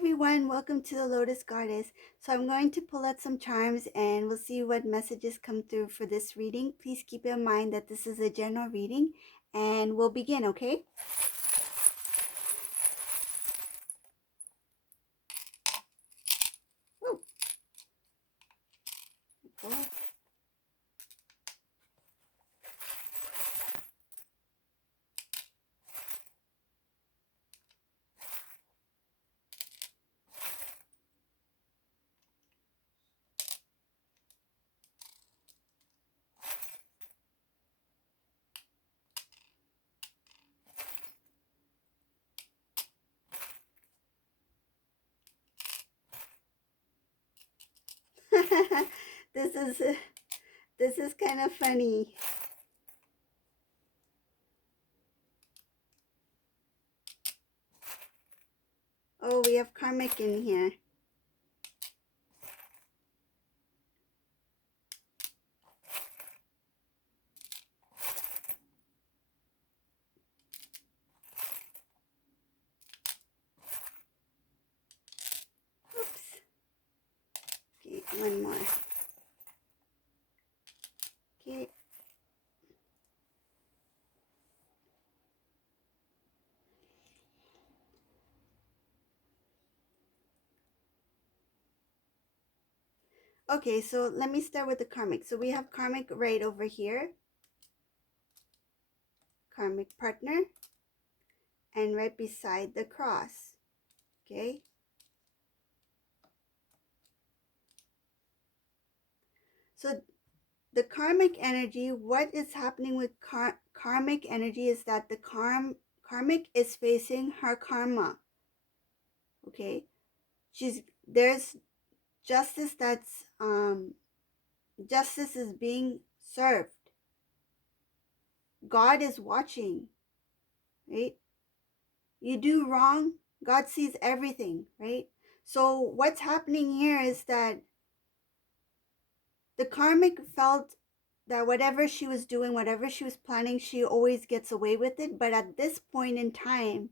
everyone, welcome to the Lotus Goddess. So I'm going to pull out some charms and we'll see what messages come through for this reading. Please keep in mind that this is a general reading and we'll begin, okay? Woo. this is this is kind of funny. Oh, we have karmic in here. Oops. Okay, one more. Okay. Okay, so let me start with the karmic. So we have karmic right over here. Karmic partner. And right beside the cross. Okay. So the karmic energy, what is happening with karmic energy is that the karmic is facing her karma. Okay. There's justice justice is being served. God is watching, right? You do wrong, God sees everything, right? So what's happening here is that the karmic felt that whatever she was doing, whatever she was planning, she always gets away with it. But at this point in time,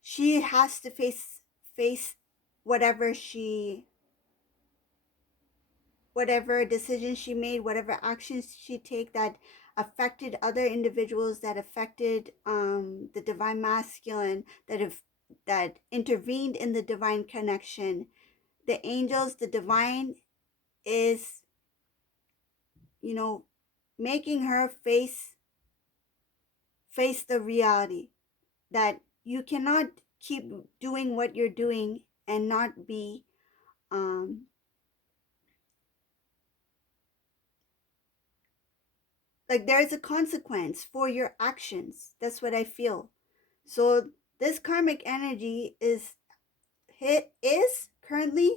she has to face whatever decision she made, whatever actions she take that affected other individuals, that affected the divine masculine, that intervened in the divine connection. The angels, the divine is, making her face the reality that you cannot keep doing what you're doing and not be like there's a consequence for your actions. That's what I feel. So this karmic energy is currently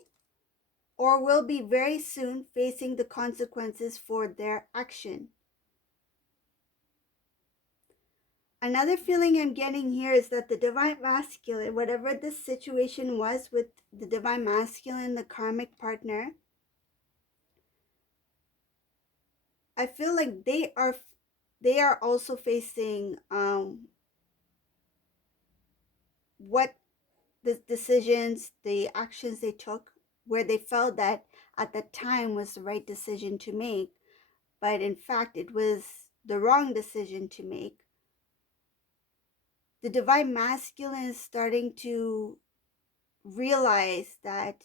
or will be very soon facing the consequences for their action. Another feeling I'm getting here is that the divine masculine, whatever this situation was with the divine masculine, the karmic partner, I feel like they are also facing what the decisions, the actions they took, where they felt that at the time was the right decision to make, but in fact it was the wrong decision to make. The divine masculine is starting to realize that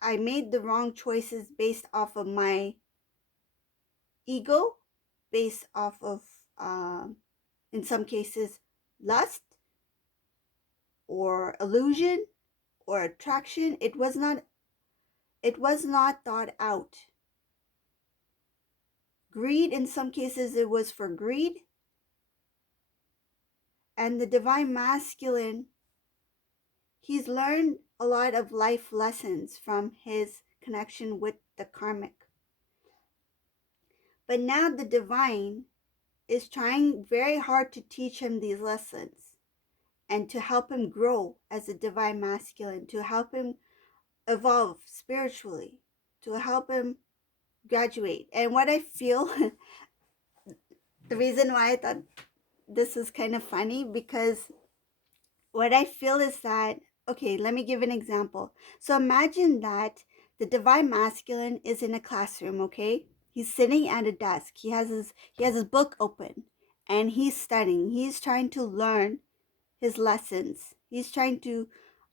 I made the wrong choices based off of my ego, based off of, in some cases, lust or illusion or attraction. It was not thought out. Greed, in some cases, it was for greed. And the divine masculine, he's learned a lot of life lessons from his connection with the karmic. But now the divine is trying very hard to teach him these lessons and to help him grow as a divine masculine, to help him evolve spiritually, to help him graduate. And what I feel, the reason why I thought this is kind of funny, because what I feel is that, okay, let me give an example. So imagine that the divine masculine is in a classroom, okay? He's sitting at a desk. He has his book open and he's studying. He's trying to learn his lessons. He's trying to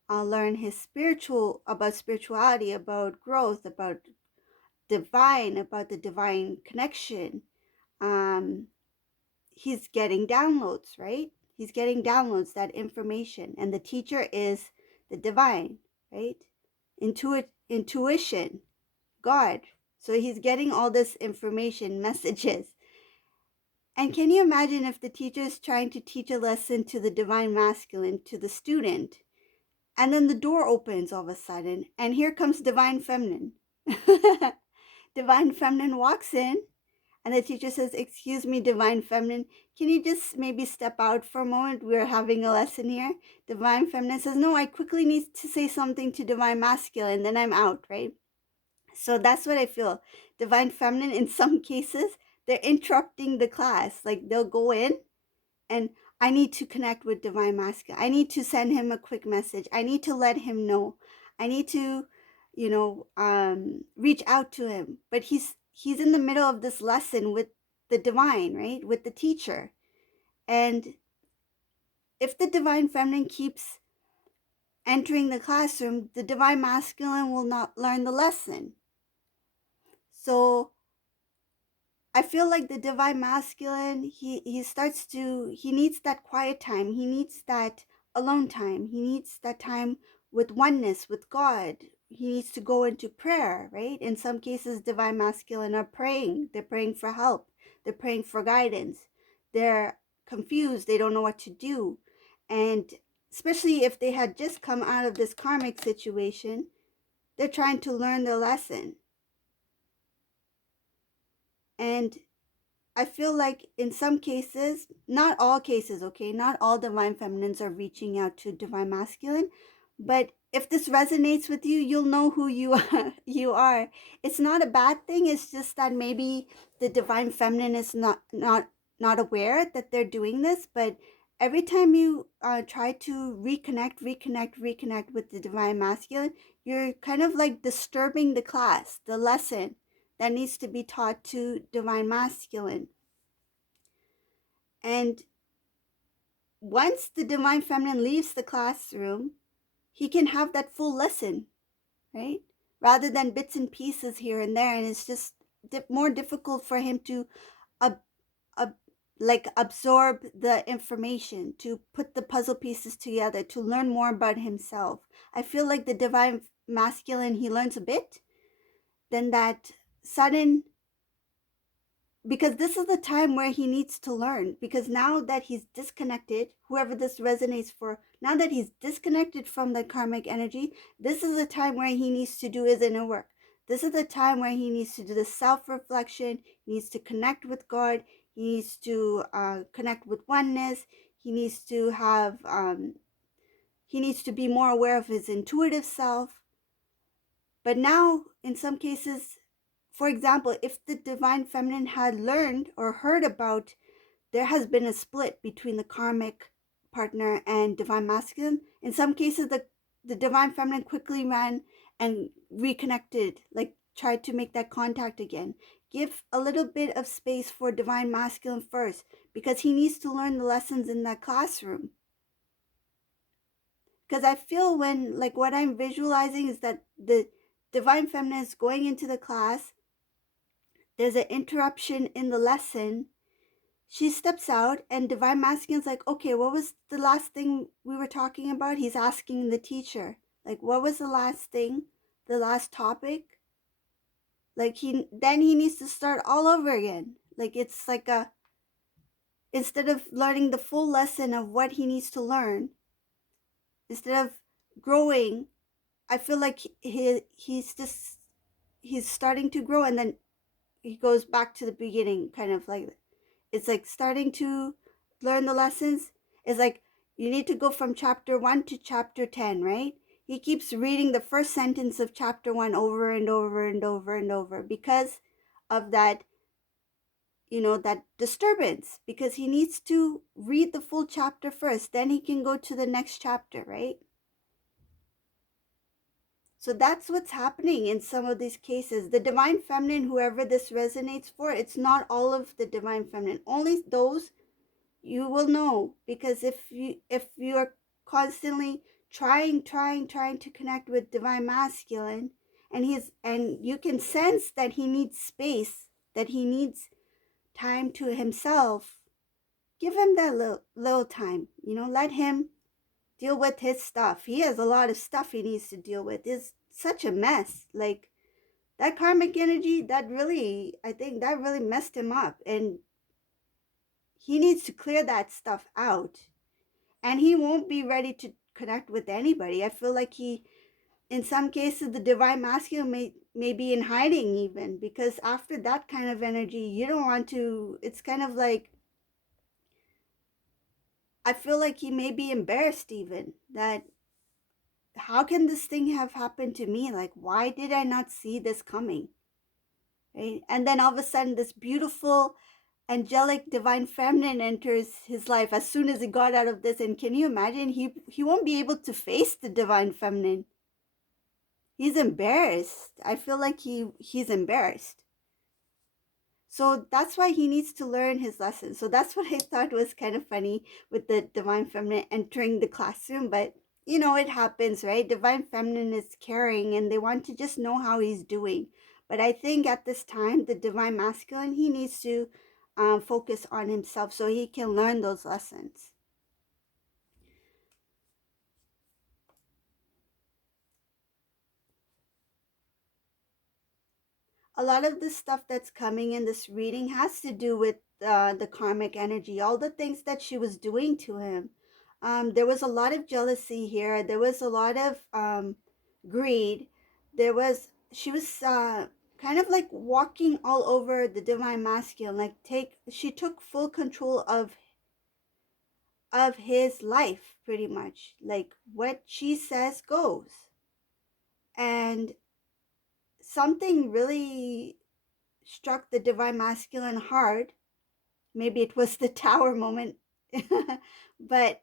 learn about spirituality, about growth, about about the divine connection. Um, he's getting downloads, right? He's getting downloads, that information. And the teacher is the divine, right? Intuition, God. So he's getting all this information, messages. And can you imagine if the teacher is trying to teach a lesson to the divine masculine, to the student, and then the door opens all of a sudden, and here comes divine feminine. Divine feminine walks in, and the teacher says, "Excuse me, divine feminine, can you just maybe step out for a moment? We're having a lesson here." Divine feminine says, "No, I quickly need to say something to divine masculine, then I'm out," right? So that's what I feel. Divine feminine, in some cases, they're interrupting the class. Like they'll go in and I need to connect with divine masculine. I need to send him a quick message. I need to let him know. I need to, reach out to him. But he's in the middle of this lesson with the divine, right? With the teacher. And if the divine feminine keeps entering the classroom, the divine masculine will not learn the lesson. So I feel like the divine masculine, he needs that quiet time. He needs that alone time. He needs that time with oneness, with God. He needs to go into prayer, right? In some cases, divine masculine are praying. They're praying for help. They're praying for guidance. They're confused. They don't know what to do. And especially if they had just come out of this karmic situation, they're trying to learn the lesson. And I feel like in some cases, not all cases, okay, not all divine feminines are reaching out to divine masculine, but if this resonates with you, you'll know who you are. You are. It's not a bad thing. It's just that maybe the divine feminine is not aware that they're doing this. But every time you try to reconnect with the divine masculine, you're kind of like disturbing the class, the lesson that needs to be taught to divine masculine. And once the divine feminine leaves the classroom, he can have that full lesson, right? Rather than bits and pieces here and there. And it's just more difficult for him to uh, uh, absorb the information, to put the puzzle pieces together, to learn more about himself. I feel like the divine masculine, he learns a bit, then that sudden, because this is the time where he needs to learn, because now that he's disconnected, whoever this resonates for, now that he's disconnected from the karmic energy, this is the time where he needs to do his inner work. This is the time where he needs to do the self-reflection. He needs to connect with God. He needs to connect with oneness. He needs to have he needs to be more aware of his intuitive self. But now, in some cases, for example, if the divine feminine had learned or heard about there has been a split between the karmic partner and divine masculine, in some cases the divine feminine quickly ran and reconnected, like tried to make that contact again. Give a little bit of space for divine masculine first, because he needs to learn the lessons in that classroom. Because I feel when, like, what I'm visualizing is that the divine feminine is going into the class, there's an interruption in the lesson, she steps out, and divine masculine's like, "Okay, what was the last thing we were talking about?" He's asking the teacher, like, what was the last thing, the last topic? Like, he needs to start all over again. Like, it's like instead of learning the full lesson of what he needs to learn, instead of growing, I feel like he's starting to grow, and then he goes back to the beginning, kind of like, it's like starting to learn the lessons. It's like you need to go from chapter 1 to chapter 10, right? He keeps reading the first sentence of chapter 1 over and over and over and over, because of that that disturbance, because he needs to read the full chapter first, then he can go to the next chapter, right? So that's what's happening in some of these cases. The divine feminine, whoever this resonates for, it's not all of the divine feminine, only those you will know. Because if you are constantly trying to connect with divine masculine, and you can sense that he needs space, that he needs time to himself, give him that little time. Let him deal with his stuff. He has a lot of stuff he needs to deal with. It's such a mess. Like, that karmic energy, that really, I think that really messed him up, and he needs to clear that stuff out. And he won't be ready to connect with anybody. I feel like he, in some cases, the divine masculine may be in hiding, even, because after that kind of energy, you don't want to. It's kind of like, I feel like he may be embarrassed, even, that how can this thing have happened to me? Like, why did I not see this coming? Right? And then all of a sudden, this beautiful angelic divine feminine enters his life as soon as he got out of this. And can you imagine? He won't be able to face the divine feminine. He's embarrassed. I feel like he's embarrassed. So that's why he needs to learn his lesson. So that's what I thought was kind of funny with the divine feminine entering the classroom. But it happens, right? Divine feminine is caring, and they want to just know how he's doing. But I think at this time, the divine masculine, he needs to focus on himself so he can learn those lessons. A lot of the stuff that's coming in this reading has to do with the karmic energy, all the things that she was doing to him. There was a lot of jealousy here. There was a lot of greed. She was kind of like walking all over the divine masculine. Like, she took full control of his life, pretty much. Like, what she says goes. And something really struck the divine masculine hard. Maybe it was the tower moment. But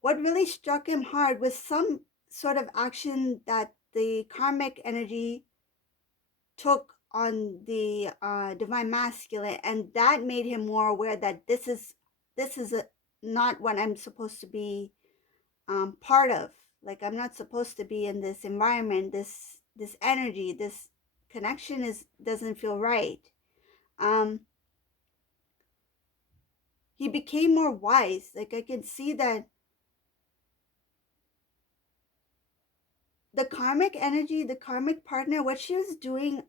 what really struck him hard was some sort of action that the karmic energy took on the divine masculine, and that made him more aware that not what I'm supposed to be part of. Like, I'm not supposed to be in this environment, this energy, this connection doesn't feel right. He became more wise. Like, I can see that the karmic energy, the karmic partner, what she was doing,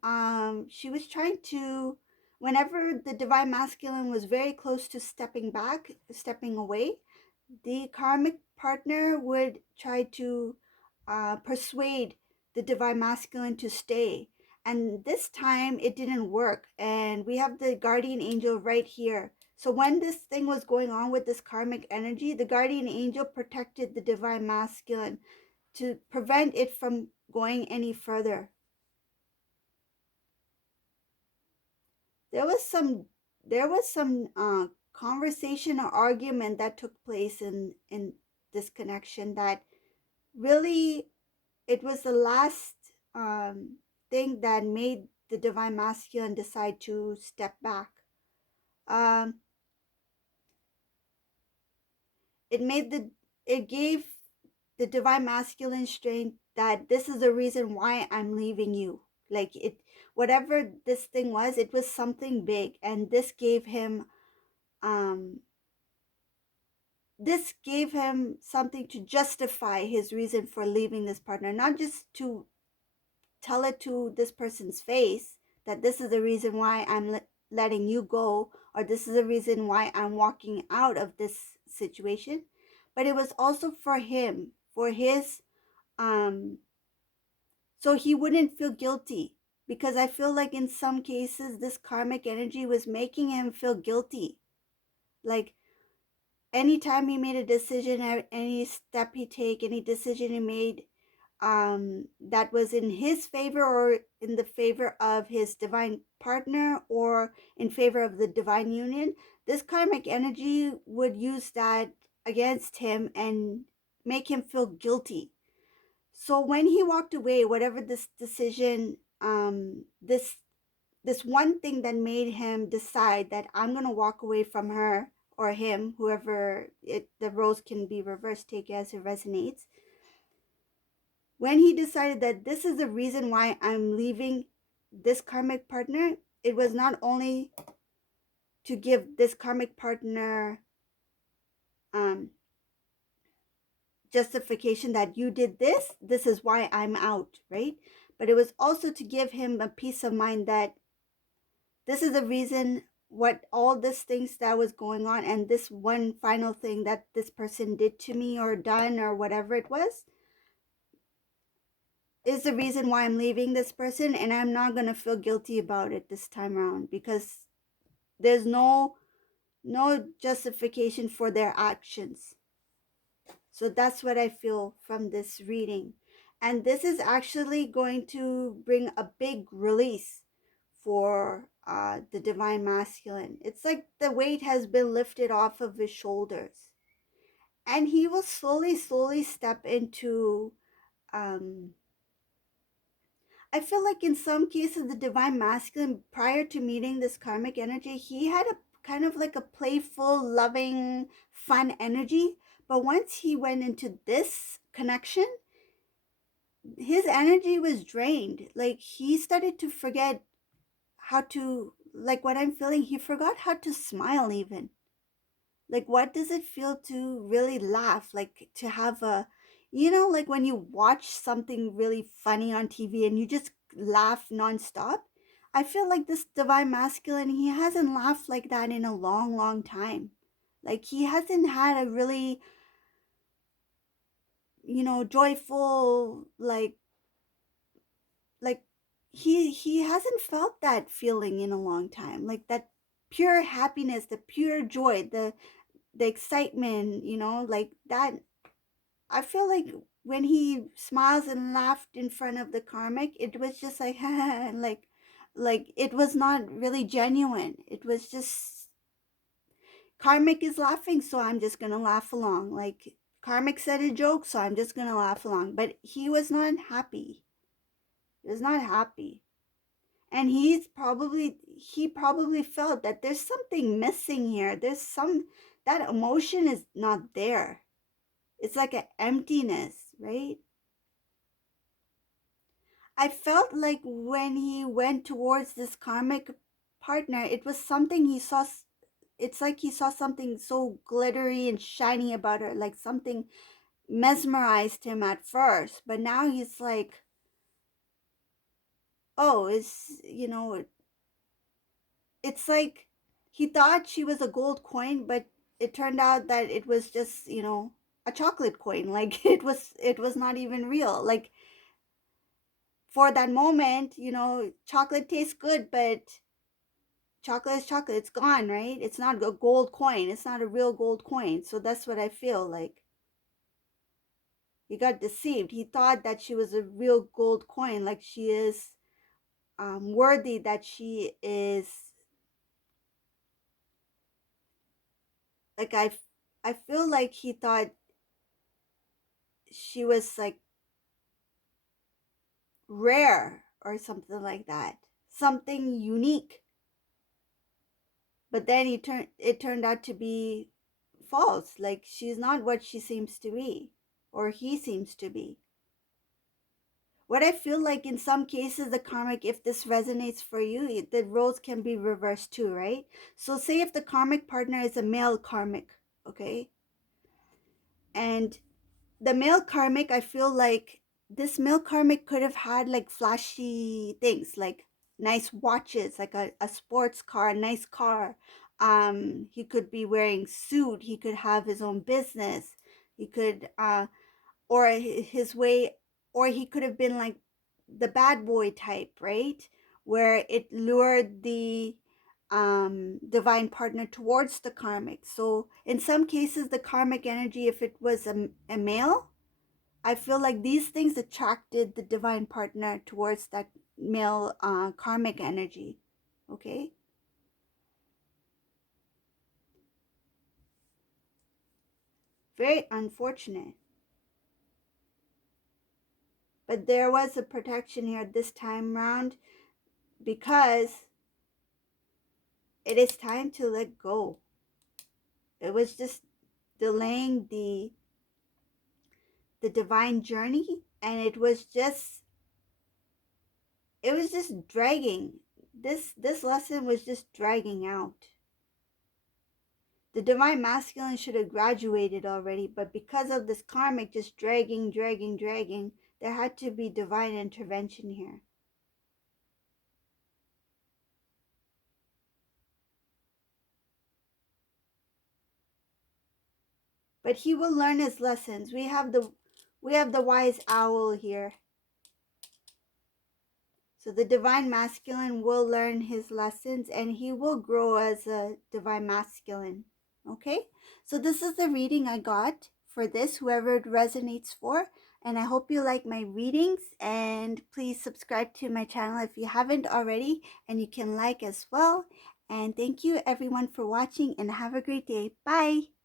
she was trying to, whenever the divine masculine was very close to stepping away, the karmic partner would try to persuade the divine masculine to stay. And this time it didn't work. And we have the guardian angel right here. So when this thing was going on with this karmic energy, the guardian angel protected the divine masculine to prevent it from going any further. There was some conversation or argument that took place in this connection that really, it was the last thing that made the divine masculine decide to step back. Um, it made the it gave the divine masculine strength that this is the reason why I'm leaving you. Like, whatever this thing was, it was something big, and um this gave him something to justify his reason for leaving this partner, not just to tell it to this person's face that this is the reason why I'm letting you go, or this is the reason why I'm walking out of this situation, but it was also for him, for his so he wouldn't feel guilty, because I feel like in some cases this karmic energy was making him feel guilty. Like, anytime he made a decision, any step he take, any decision he made, that was in his favor or in the favor of his divine partner or in favor of the divine union, this karmic energy would use that against him and make him feel guilty. So when he walked away, whatever this decision, this one thing that made him decide that I'm gonna walk away from her or him, whoever it, the roles can be reversed, take it as it resonates. When he decided that this is the reason why I'm leaving this karmic partner, it was not only to give this karmic partner um, justification that you did this is why I'm out, right? But it was also to give him a peace of mind that this is the reason what all these things that was going on and this one final thing that this person did to me or done or whatever it was is the reason why I'm leaving this person, and I'm not going to feel guilty about it this time around because there's no justification for their actions. So that's what I feel from this reading. And this is actually going to bring a big release for the divine masculine. It's like the weight has been lifted off of his shoulders. And he will slowly step into um, I feel like in some cases, the divine masculine, prior to meeting this karmic energy, he had a kind of like a playful, loving, fun energy. But once he went into this connection, his energy was drained. Like he started to forget how to, like what I'm feeling, he forgot how to smile even. Like what does it feel to really laugh, like to have a, like when you watch something really funny on TV and you just laugh nonstop. I feel like this divine masculine, he hasn't laughed like that in a long time. Like he hasn't had a really, joyful, like he hasn't felt that feeling in a long time, like that pure happiness, the pure joy, the excitement, like that. I feel like when he smiles and laughed in front of the karmic, it was just like like it was not really genuine. It was just karmic is laughing, so I'm just gonna laugh along. Like karmic said a joke, so I'm just gonna laugh along. But he was not happy. He was not happy. And he probably felt that there's something missing here. There's some that emotion is not there. It's like an emptiness, right? I felt like when he went towards this karmic partner, it was something he saw. It's like he saw something so glittery and shiny about her, like something mesmerized him at first. But now he's like, oh, it's like he thought she was a gold coin, but it turned out that it was just, a chocolate coin. Like it was not even real. Like for that moment, chocolate tastes good, but chocolate is chocolate. It's gone, right? It's not a gold coin. It's not a real gold coin. So that's what I feel like. He got deceived. He thought that she was a real gold coin, like she is worthy, that she is like I feel like he thought she was like rare or something like that, something unique. But then it turned out to be false. Like she's not what she seems to be, or he seems to be. What I feel like in some cases, the karmic, if this resonates for you, the roles can be reversed too, right? So, say if the karmic partner is a male karmic, okay? And the male karmic, I feel like this male karmic could have had like flashy things, like nice watches, like a sports car, a nice car. He could be wearing suit. He could have his own business. He could, or his way, or he could have been like the bad boy type, right? Where it lured the divine partner towards the karmic. So in some cases, the karmic energy, if it was a male, I feel like these things attracted the divine partner towards that male karmic energy. Okay? Very unfortunate. But there was a protection here this time round because it is time to let go. It was just delaying the divine journey, and it was just dragging. This lesson was just dragging out. The divine masculine should have graduated already, but because of this karmic just dragging, there had to be divine intervention here. But he will learn his lessons. We have the wise owl here. So the divine masculine will learn his lessons and he will grow as a divine masculine. Okay? So this is the reading I got for this, whoever it resonates for. And I hope you like my readings, and please subscribe to my channel if you haven't already, and you can like as well. And thank you everyone for watching, and have a great day. Bye.